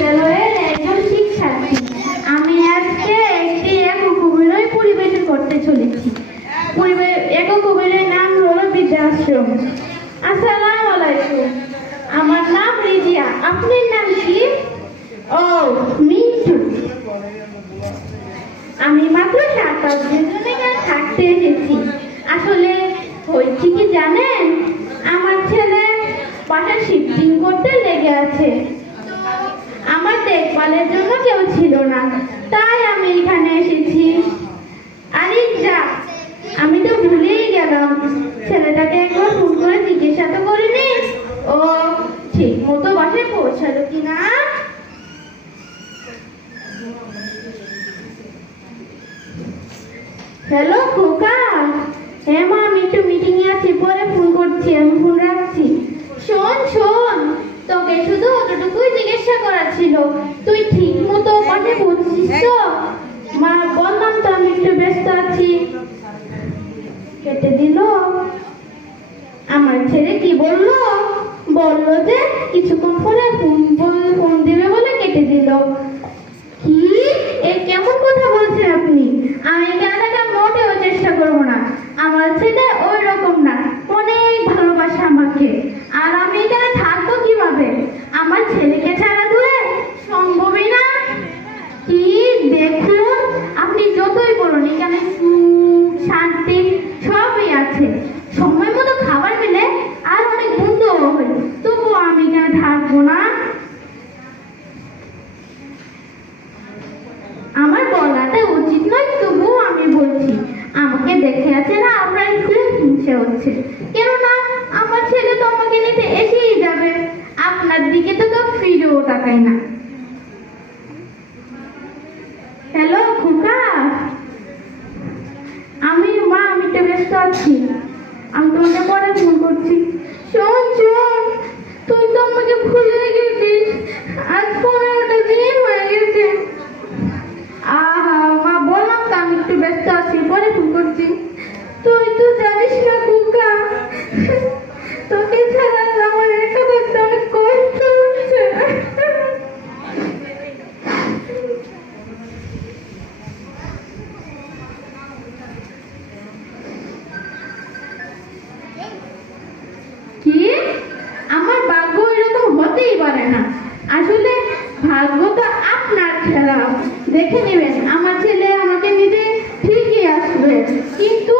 বিদ্যালয়ের একজন শিক্ষার্থী। আমি আজকে একটি একক অভিনয় পরিবেশন করতে চলেছি। একক অভিনয়ের নাম হলো বৃদ্ধাশ্রম। আসসালামু আলাইকুম, আমার নাম রিজিয়া। আপনার নাম কি? ও, মিন্টু। আমি মাত্র 7 দিনের জন্য এখানে থাকতে এসেছি। আসলে হয়েছে কি জানেন, আমার ছেলে বাসা শিফটিং করতে লেগে আছে। আমার দেখভালের জন্য কেউ ছিল না, তাই আমি এখানে এসেছি। আরে যা, আমি তো ভুলেই গেলাম, ছেলেটাকে একবার ফোন করে জিজ্ঞাসা তো করিনি ও ঠিক মতো বাসায় পৌঁছালো কিনা। হ্যালো খোকা। হ্যাঁ মা, আমি একটু মিটিং এ আছি, পরে ফোন করছি, আমি ফোন রাখছি। শোন শোন, তোকে শুধু অতটুকুই জিজ্ঞাসা করার ছিল, তুই ঠিক মতো পাঠে পড়ছিস তো? মা, বললাম তো আমি একটু ব্যস্ত আছি। কেটে দিল। আমার ছেলে কি বললো? বললো যে কিছুক্ষণ পরে ফোন দিবে বলে কেটে দিল। কি এ কেমন কথা বলছেন আপনি? আমি এখানে থাকার মোটেও চেষ্টা করবো না। আমার ছেলে ওই রকম না, অনেক ভালোবাসে আমাকে। আর আমি এখানে থাকবো কিভাবে? আমার ছেলেকে ছাড়া দূরে সম্ভবই না। কি দেখুন, আপনি যতই বলুন এখানে সুখ শান্তি সবই আছে। সময় মতো খাবার পেলে আর অনেক বন্ধুও হবে, তবুও আমি এখানে থাকবো না। আমার বলাটা উচিত নয়, তবুও আমি বলছি। আমাকে দেখে আছে না আপনার খুব হিংসা হচ্ছে, কেননা আমার ছেলে তো আমাকে নিতে এসেই যাবে। আপনার দিকে তো ফিরেও তাকায় না। হ্যালো খোকা। আমি একটু ব্যস্ত আছি, আমি তোমাকে পরে ফোন করছি। শোন শোন, তুই তো আমাকে ভুলে গেছিস, আজ 15টা দিন হয়ে গেছে। আহা মা, বললাম তো আমি একটু ব্যস্ত আছি, পরে ফোন করছি। তুই তো জানিস না খোকা, তোকে ছাড়া আমার একা থাকতে অনেক কষ্ট হচ্ছে। কি? আমার ভাগ্য এরকম হতেই পারে না। আসলে ভাগ্য তো আপনার খেলা, দেখে নেবেন আমার ছেলে আমাকে নিতে ঠিকই আসবে। কিন্তু